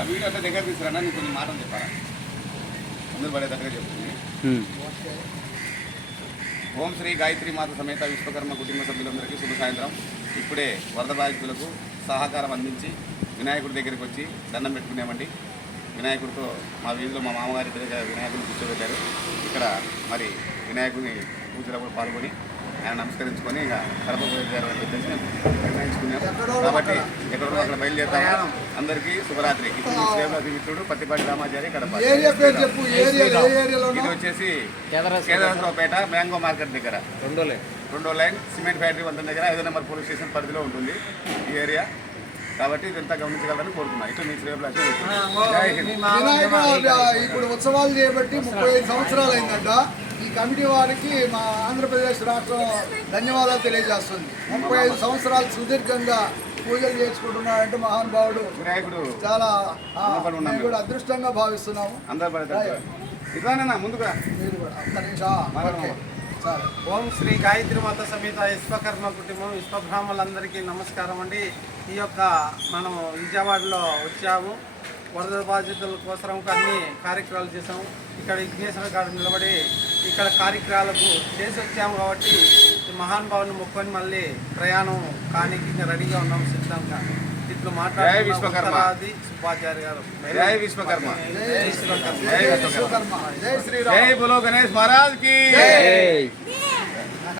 ఆ వీడియో అంతా దగ్గర తీసుకురా, నేను కొన్ని మాటలు చెప్పాను, అందరూ పడే దగ్గర చెప్తుంది. ఓం శ్రీ గాయత్రి మాత సమేత విశ్వకర్మ కుటుంబ సభ్యులందరికీ శుభ సాయంత్రం. ఇప్పుడే వరద బాధితులకు సహకారం అందించి వినాయకుడి దగ్గరికి వచ్చి దండం పెట్టుకున్నామండి. వినాయకుడితో మా వీధిలో మా మామగారి దగ్గర వినాయకుడిని కూర్చోబెట్టారు. ఇక్కడ మరి వినాయకుడిని పూజలో కూడా పాల్గొని ఆయన నమస్కరించుకొని ఇక కడప బయలుదేరాలని చెప్పేసి నిర్ణయించుకున్నాము. కాబట్టి ఎక్కడో అక్కడ బయలుదేరుతాము. అందరికీ శుభరాత్రి. ఇప్పుడు శ్రీరామరాజు మిత్రుడు పత్తిపాటి రామాచారి కడప. ఇది వచ్చేసి కేదారేశ్వరపేట మ్యాంగో మార్కెట్ దగ్గర రెండో లైన్ సిమెంట్ ఫ్యాక్టరీ వంతెన దగ్గర 5వ నెంబర్ పోలీస్ స్టేషన్ పరిధిలో ఉంటుంది ఈ ఏరియా. కాబట్టి ఇదంతా గమనించగలరని కోరుతున్నా. ఇటు మీ శ్రీరామరాజు. ఇప్పుడు ఉత్సవాలు చేయబట్టి 35 సంవత్సరాలు అయిందంట. ఈ కమిటీ వారికి మా ఆంధ్రప్రదేశ్ రాష్ట్రం ధన్యవాదాలు తెలియజేస్తుంది. 35 సంవత్సరాలు సుదీర్ఘంగా పూజలు చేసుకుంటున్నాడంటే మహానుభావుడు వినాయకుడు చాలా కూడా అదృష్టంగా భావిస్తున్నాము. ముందుగా ఓం శ్రీ గాయత్రి మాత సమేత విశ్వకర్మ కుటుంబం విశ్వబ్రాహ్మణులందరికీ నమస్కారం అండి. ఈ యొక్క మనం విజయవాడలో వచ్చాము. వరద బాధితుల కోసం అన్ని కార్యక్రమాలు చేసాము. ఇక్కడ విఘ్నేశ్వర గారు నిలబడి ఇక్కడ కార్యక్రమాలకు చేసి వచ్చాము. కాబట్టి ఈ మహానుభావుని మొక్కొని మళ్ళీ ప్రయాణం కానికి ఇంకా రెడీగా ఉన్నాము సిద్ధంగా. ఇట్లా మాట్లాడి సుబ్బాచార్య గారు జై విశ్వకర్మ. జై శ్రీరామ్. జై బోలో గణేష్ మహారాజ్ కి.